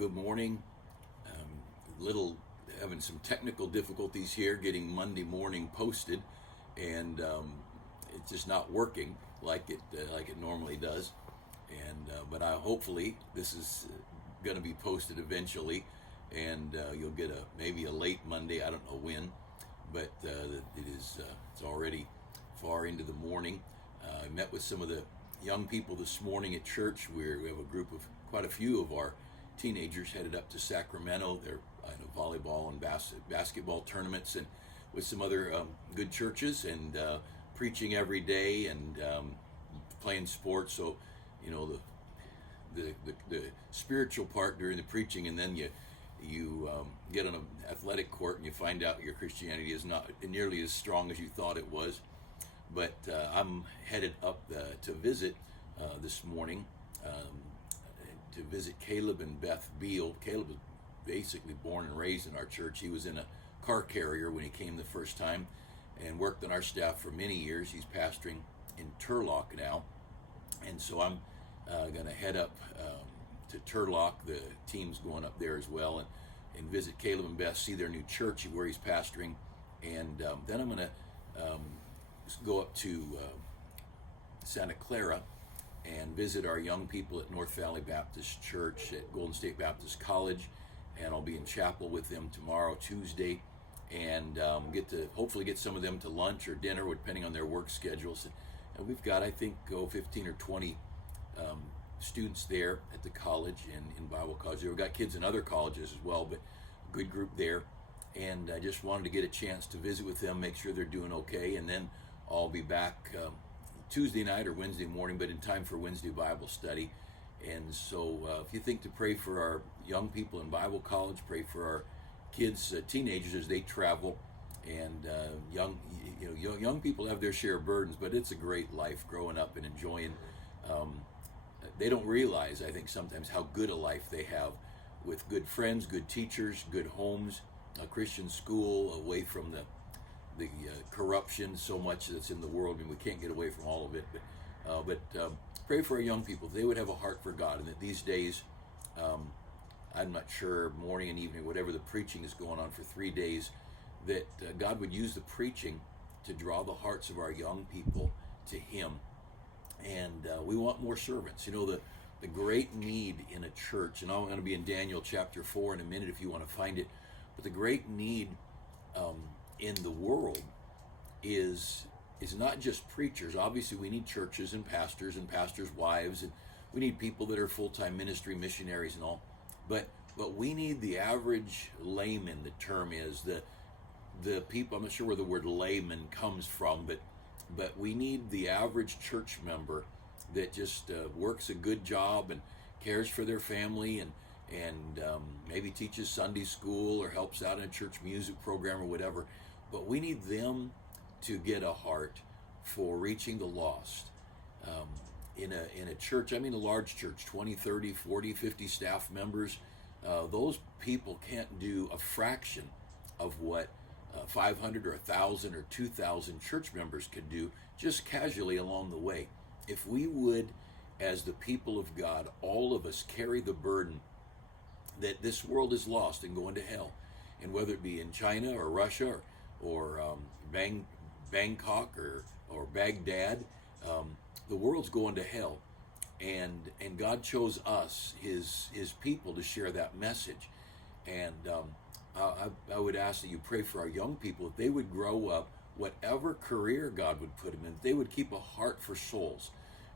Good morning. Little having some technical difficulties here getting Monday morning posted, and it's just not working like it normally does. But hopefully this is going to be posted eventually, and you'll get maybe a late Monday. I don't know when, but it's already far into the morning. I met with some of the young people this morning at church. We have a group of quite a few of our teenagers headed up to Sacramento. They're in volleyball and basketball tournaments, and with some other good churches, and preaching every day, and playing sports. So, you know, the spiritual part during the preaching, and then you get on an athletic court and you find out your Christianity is not nearly as strong as you thought it was. But I'm headed up to visit this morning, to visit Caleb and Beth Beal. Caleb was basically born and raised in our church. He was in a car carrier when he came the first time and worked on our staff for many years. He's pastoring in Turlock now. And so I'm going to head up to Turlock. The team's going up there as well, and visit Caleb and Beth, see their new church where he's pastoring. And then I'm going to go up to Santa Clara and visit our young people at North Valley Baptist Church at Golden State Baptist College, and I'll be in chapel with them tomorrow, Tuesday, and hopefully get some of them to lunch or dinner, depending on their work schedules. And we've got, I think, 15 or 20 students there at the college and in Bible college. We've got kids in other colleges as well, but a good group there. And I just wanted to get a chance to visit with them, make sure they're doing okay, and then I'll be back Tuesday night or Wednesday morning, but in time for Wednesday Bible study. And so if you think to pray for our young people in Bible college, pray for our kids, teenagers as they travel, and young people have their share of burdens, but it's a great life growing up and enjoying. They don't realize, I think, sometimes how good a life they have with good friends, good teachers, good homes, a Christian school, away from the corruption so much that's in the world. I mean, we can't get away from all of it, but pray for our young people. They would have a heart for God, and that these days, I'm not sure, morning and evening, whatever the preaching is going on for 3 days, that God would use the preaching to draw the hearts of our young people to Him. And we want more servants. You know, the great need in a church, and I'm going to be in Daniel chapter 4 in a minute if you want to find it, but the great need in the world is not just preachers. Obviously, we need churches and pastors wives, and we need people that are full-time ministry missionaries and all. But we need the average layman. The term is the people. I'm not sure where the word layman comes from, but we need the average church member that just works a good job and cares for their family, and maybe teaches Sunday school or helps out in a church music program or whatever. But we need them to get a heart for reaching the lost. In a church, I mean a large church, 20, 30, 40, 50 staff members, those people can't do a fraction of what 500 or 1,000 or 2,000 church members can do just casually along the way. If we would, as the people of God, all of us carry the burden that this world is lost and going to hell, and whether it be in China or Russia or Bangkok or Baghdad, the world's going to hell, and God chose us, His people, to share that message. And I would ask that you pray for our young people, that they would grow up, whatever career God would put them in, they would keep a heart for souls,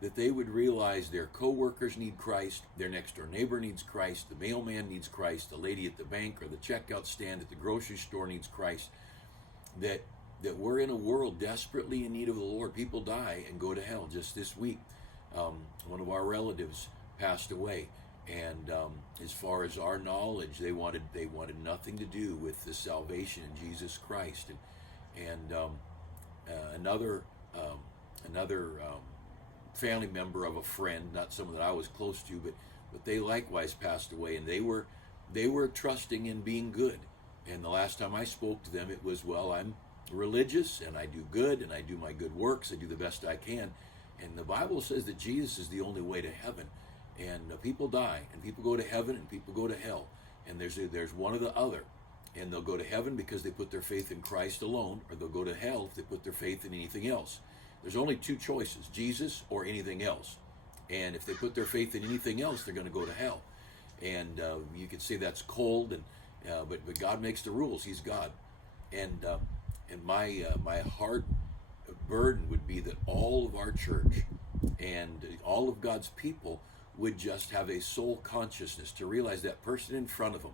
that they would realize their co-workers need Christ, their next door neighbor needs Christ, the mailman needs Christ, the lady at the bank or the checkout stand at the grocery store needs Christ, that we're in a world desperately in need of the Lord. People die and go to hell. Just this week, one of our relatives passed away, and as far as our knowledge, they wanted nothing to do with the salvation in Jesus Christ. And another family member of a friend, not someone that I was close to, but they likewise passed away, and they were trusting in being good. And the last time I spoke to them, it was, well, I'm religious and I do good and I do my good works, I do the best I can. And the Bible says that Jesus is the only way to heaven. And people die, and people go to heaven, and people go to hell. And there's one or the other. And they'll go to heaven because they put their faith in Christ alone, or they'll go to hell if they put their faith in anything else. There's only two choices, Jesus or anything else. And if they put their faith in anything else, they're going to go to hell. And you could say that's cold, but God makes the rules. He's God. And my heart burden would be that all of our church and all of God's people would just have a soul consciousness to realize that person in front of them,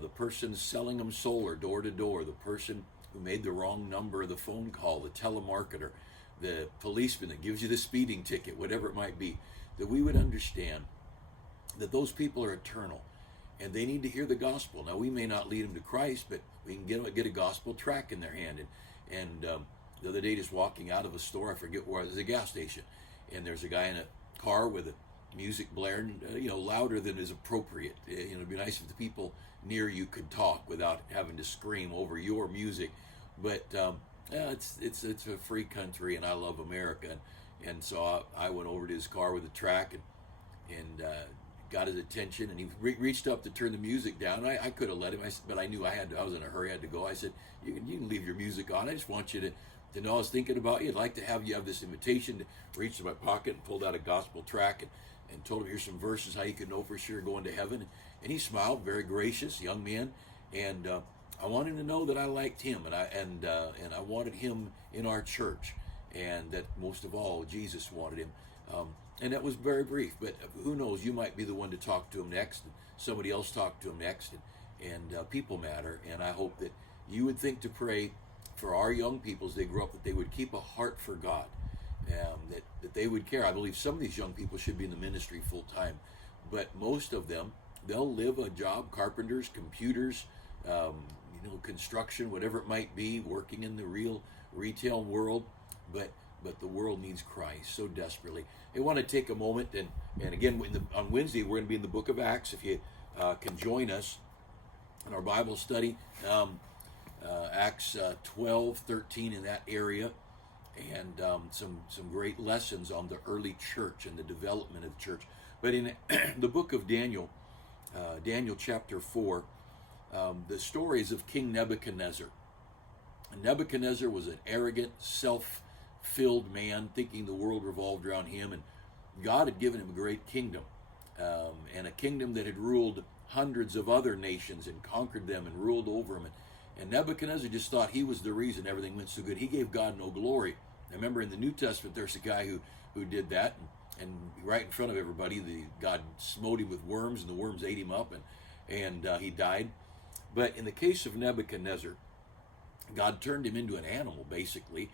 the person selling them solar door to door, the person who made the wrong number of the phone call, the telemarketer, the policeman that gives you the speeding ticket, whatever it might be, that we would understand that those people are eternal and they need to hear the gospel. Now, we may not lead them to Christ, but we can get a gospel tract in their hand. And the other day, just walking out of a store, I forget where, there's a gas station, and there's a guy in a car with a music blaring, louder than is appropriate. It'd be nice if the people near you could talk without having to scream over your music. But it's a free country, and I love America. And so I went over to his car with a track and got his attention, and he reached up to turn the music down. I could have let him, but I knew I was in a hurry, I had to go. I said, you can leave your music on. I just want you to know I was thinking about you. I'd like to have you have this invitation. To reach in my pocket and pulled out a gospel tract and told him, here's some verses how you can know for sure going to heaven. And he smiled, very gracious young man. And I wanted him to know that I liked him, and I wanted him in our church, and that most of all Jesus wanted him. And that was very brief, but who knows, you might be the one to talk to him next, and somebody else talk to him next, and people matter. And I hope that you would think to pray for our young people as they grow up, that they would keep a heart for God, that they would care. I believe some of these young people should be in the ministry full time, but most of them, they'll live a job, carpenters, computers, construction, whatever it might be, working in the real retail world, but the world needs Christ so desperately. I want to take a moment, and again, on Wednesday, we're going to be in the book of Acts. If you can join us in our Bible study, Acts 12, 13, in that area, and some great lessons on the early church and the development of the church. But in the book of Daniel, Daniel chapter 4, the stories of King Nebuchadnezzar. And Nebuchadnezzar was an arrogant, self-filled man, thinking the world revolved around him, and God had given him a great kingdom, and a kingdom that had ruled hundreds of other nations and conquered them and ruled over them. And Nebuchadnezzar just thought he was the reason everything went so good. He gave God no glory. I remember in the New Testament, there's a guy who did that, and right in front of everybody, God smote him with worms, and the worms ate him up, and he died. But in the case of Nebuchadnezzar, God turned him into an animal, basically.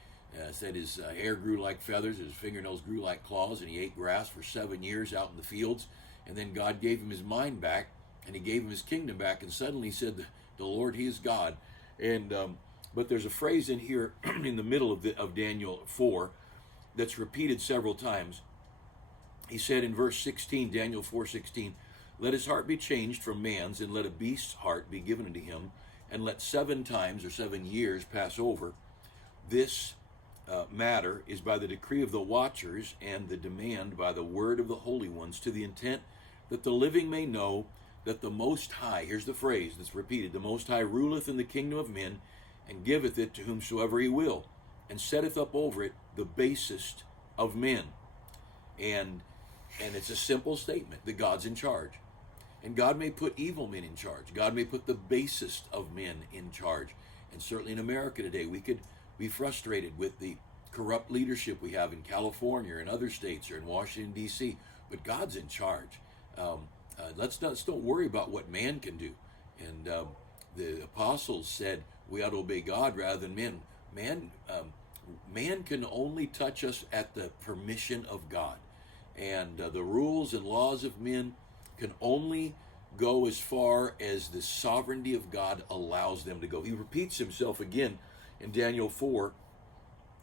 Said his hair grew like feathers, his fingernails grew like claws, and he ate grass for 7 years out in the fields. And then God gave him his mind back, and he gave him his kingdom back, and suddenly he said, the Lord, he is God. And but there's a phrase in here in the middle of Daniel 4 that's repeated several times. He said in verse 16, Daniel 4:16, let his heart be changed from man's, and let a beast's heart be given unto him, and let 7 times or 7 years pass over. This matter is by the decree of the watchers, and the demand by the word of the holy ones, to the intent that the living may know that the Most High, here's the phrase that's repeated, the Most High ruleth in the kingdom of men, and giveth it to whomsoever he will, and setteth up over it the basest of men. And it's a simple statement that God's in charge. And God may put evil men in charge. God may put the basest of men in charge. And certainly in America today, we could be frustrated with the corrupt leadership we have in California or in other states or in Washington, D.C. But God's in charge. Let's don't worry about what man can do. And the apostles said we ought to obey God rather than men. Man can only touch us at the permission of God. And the rules and laws of men can only go as far as the sovereignty of God allows them to go. He repeats himself again in Daniel 4,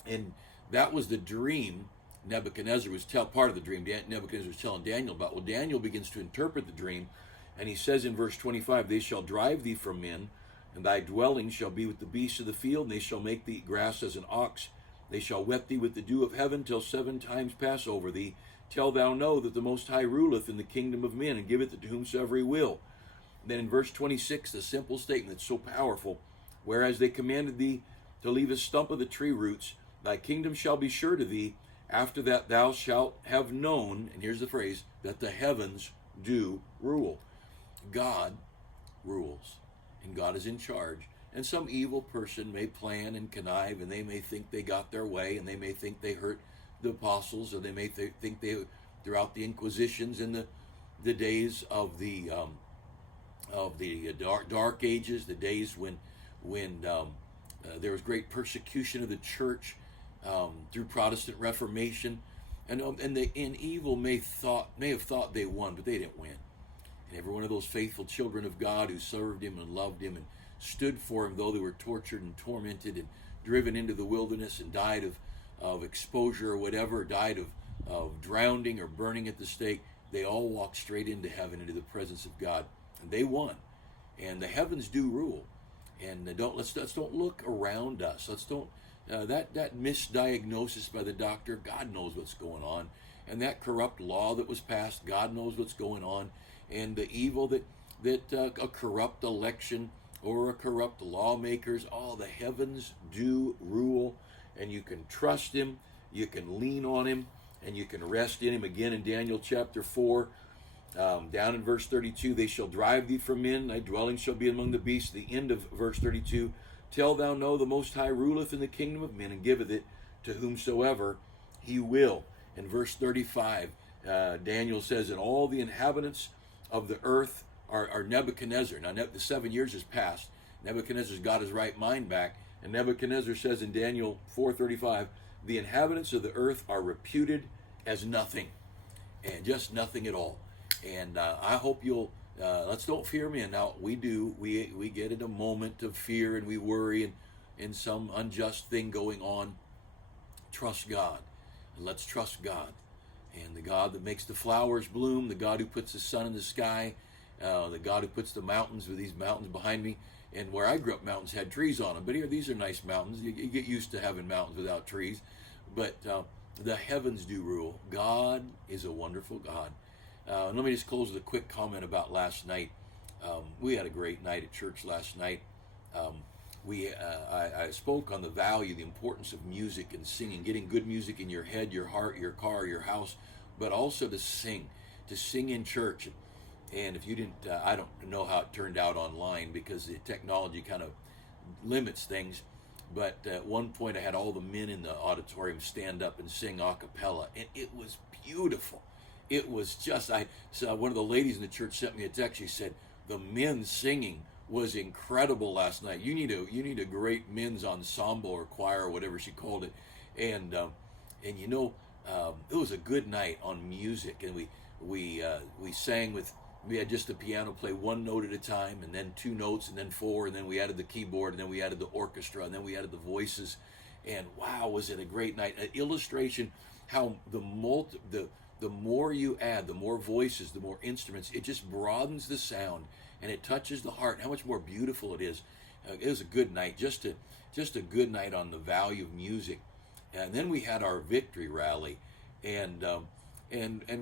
and that was the dream Nebuchadnezzar was part of the dream Nebuchadnezzar was telling Daniel about. Well, Daniel begins to interpret the dream, and he says in verse 25, they shall drive thee from men, and thy dwelling shall be with the beasts of the field, and they shall make thee grass as an ox. They shall wet thee with the dew of heaven till 7 times pass over thee. Tell thou know that the Most High ruleth in the kingdom of men, and giveth it to whomsoever he will. And then in verse 26, the simple statement that's so powerful, whereas they commanded thee to leave a stump of the tree roots, thy kingdom shall be sure to thee. After that thou shalt have known, and here's the phrase, that the heavens do rule. God rules, and God is in charge. And some evil person may plan and connive, and they may think they got their way, and they may think they hurt the apostles, or they may think they, throughout the Inquisitions in the days of the dark ages, the days when there was great persecution of the church through Protestant Reformation, and evil may have thought they won, but they didn't win. And every one of those faithful children of God who served him and loved him and stood for him, though they were tortured and tormented and driven into the wilderness and died of exposure or whatever, died of drowning or burning at the stake, they all walked straight into heaven, into the presence of God. And they won. And the heavens do rule. And let's don't look around us. Let's don't that misdiagnosis by the doctor. God knows what's going on. And that corrupt law that was passed, God knows what's going on. And the evil that a corrupt election or a corrupt lawmakers, all the heavens do rule, and you can trust him, you can lean on him, and you can rest in him. Again in Daniel chapter 4, down in verse 32, they shall drive thee from men, thy dwelling shall be among the beasts. The end of verse 32, tell thou know the Most High ruleth in the kingdom of men, and giveth it to whomsoever he will. In verse 35, Daniel says, and all the inhabitants of the earth are Nebuchadnezzar. Now the 7 years has passed. Nebuchadnezzar's got his right mind back. And Nebuchadnezzar says in Daniel 4:35, the inhabitants of the earth are reputed as nothing. And just nothing at all. And I hope you'll, let's don't fear men. Now we do. We get in a moment of fear and we worry and some unjust thing going on. Trust God. And let's trust God. And the God that makes the flowers bloom, the God who puts the sun in the sky, the God who puts the mountains, with these mountains behind me. And where I grew up, mountains had trees on them. But here, these are nice mountains. You get used to having mountains without trees. But the heavens do rule. God is a wonderful God. And let me just close with a quick comment about last night. We had a great night at church last night. I spoke on the value, the importance of music and singing, getting good music in your head, your heart, your car, your house, but also to sing in church. And if you didn't, I don't know how it turned out online because the technology kind of limits things. But at one point I had all the men in the auditorium stand up and sing a cappella, and it was beautiful. It was just, so one of the ladies in the church sent me a text. She said, the men singing was incredible last night. You need a great men's ensemble or choir or whatever she called it. And you know, it was a good night on music. And we sang with, we had just the piano play one note at a time, and then two notes, and then four, and then we added the keyboard, and then we added the orchestra, and then we added the voices. And wow, was it a great night. An illustration how the more you add, the more voices, the more instruments, it just broadens the sound and it touches the heart. How much more beautiful it is. It was a good night, just a good night on the value of music. And then we had our victory rally, and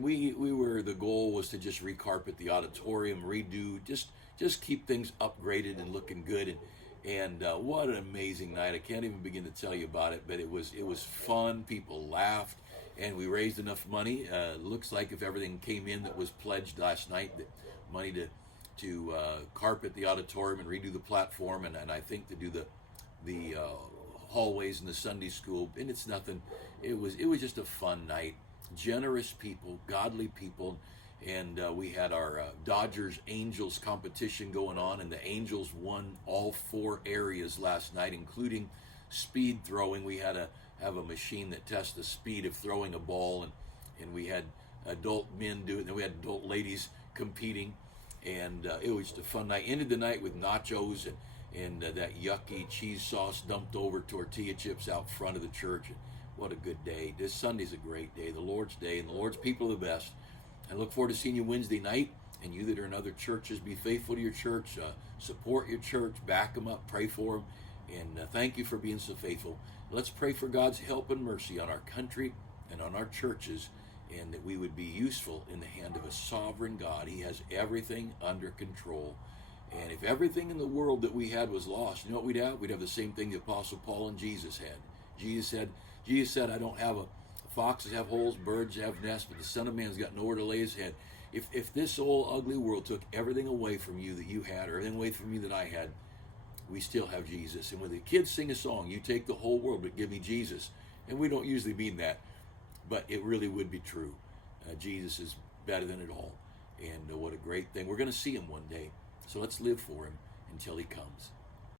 we were, the goal was to just recarpet the auditorium, redo, just keep things upgraded and looking good. And what an amazing night. I can't even begin to tell you about it, but it was fun. People laughed. And we raised enough money. Looks like if everything came in that was pledged last night, that money to carpet the auditorium and redo the platform, and I think to do the hallways in the Sunday school. And it's nothing. It was just a fun night. Generous people, godly people, and we had our Dodgers Angels competition going on, and the Angels won all 4 areas last night, including speed throwing. We had have a machine that tests the speed of throwing a ball, and we had adult men do it, and then we had adult ladies competing, and it was just a fun night. Ended the night with nachos and that yucky cheese sauce dumped over tortilla chips out front of the church. What a good day. This Sunday's a great day, the Lord's day, and the Lord's people are the best. I look forward to seeing you Wednesday night, and you that are in other churches, be faithful to your church, support your church, back them up, pray for them, and thank you for being so faithful. Let's pray for God's help and mercy on our country and on our churches and that we would be useful in the hand of a sovereign God. He has everything under control. And if everything in the world that we had was lost, you know what we'd have? We'd have the same thing the Apostle Paul and Jesus had. Jesus said, I don't have foxes have holes, birds have nests, but the Son of Man's got nowhere to lay his head. If this old ugly world took everything away from you that you had, or everything away from me that I had, we still have Jesus. And when the kids sing a song, you take the whole world, but give me Jesus. And we don't usually mean that, but it really would be true. Jesus is better than it all. And what a great thing. We're going to see him one day. So let's live for him until he comes.